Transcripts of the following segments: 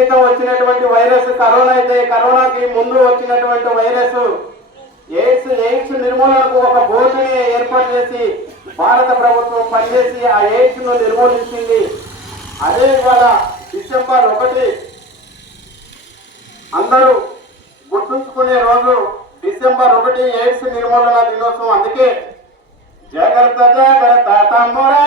క్రితం వచ్చినటువంటి virus corona అయితే కరోనాకి ముందు వచ్చినటువంటి వైరస్. ఎయిడ్స్ ఎయిడ్స్ నిర్మూలనకు ఒక బోర్డుని ఏర్పాటు చేసి భారత ప్రభుత్వం పనిచేసి ఆ ఎయిడ్స్ను నిర్మూలించింది. అదే ఇవాళ డిసెంబర్ ఒకటి. అందరూ గుర్తుంచుకునే రోజు డిసెంబర్ ఒకటి ఎయిడ్స్ నిర్మూలన దినోత్సవం. అందుకే జాగ్రత్త జాగ్రత్త తమ్ముడా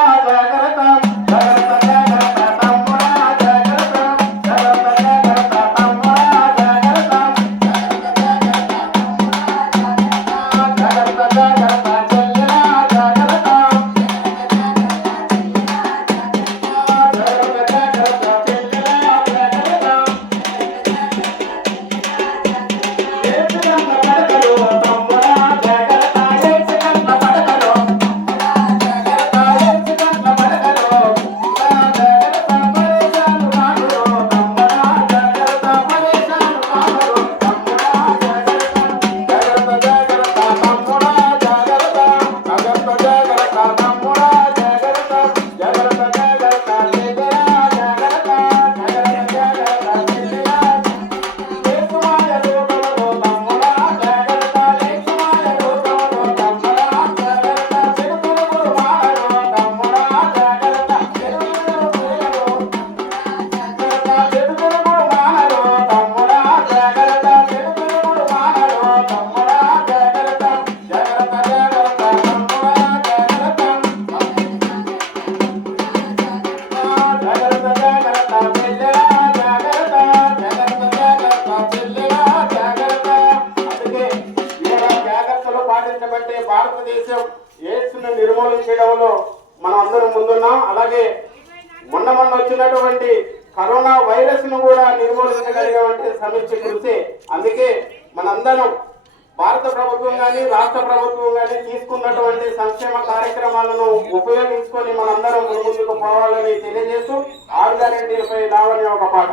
జాగ్రత్తలు భారతదేశం ఏసును నిర్మూలించడంలో మనం అందరం ముందున్నాం. అలాగే మొన్న మొన్న వచ్చినటువంటి కరోనా వైరస్ను కూడా నిర్మూలించగలిగామంటే సమిష్టి కృషి అందుకే మనందరం భారత ప్రభుత్వం కానీ రాష్ట్ర ప్రభుత్వం కానీ తీసుకున్నటువంటి సంక్షేమ కార్యక్రమాలను ఉపయోగించుకొని మనందరం ముందుకు పోవాలని తెలియజేస్తూ ఆరు గ్యారెంటీలపై రావని ఒక పాట.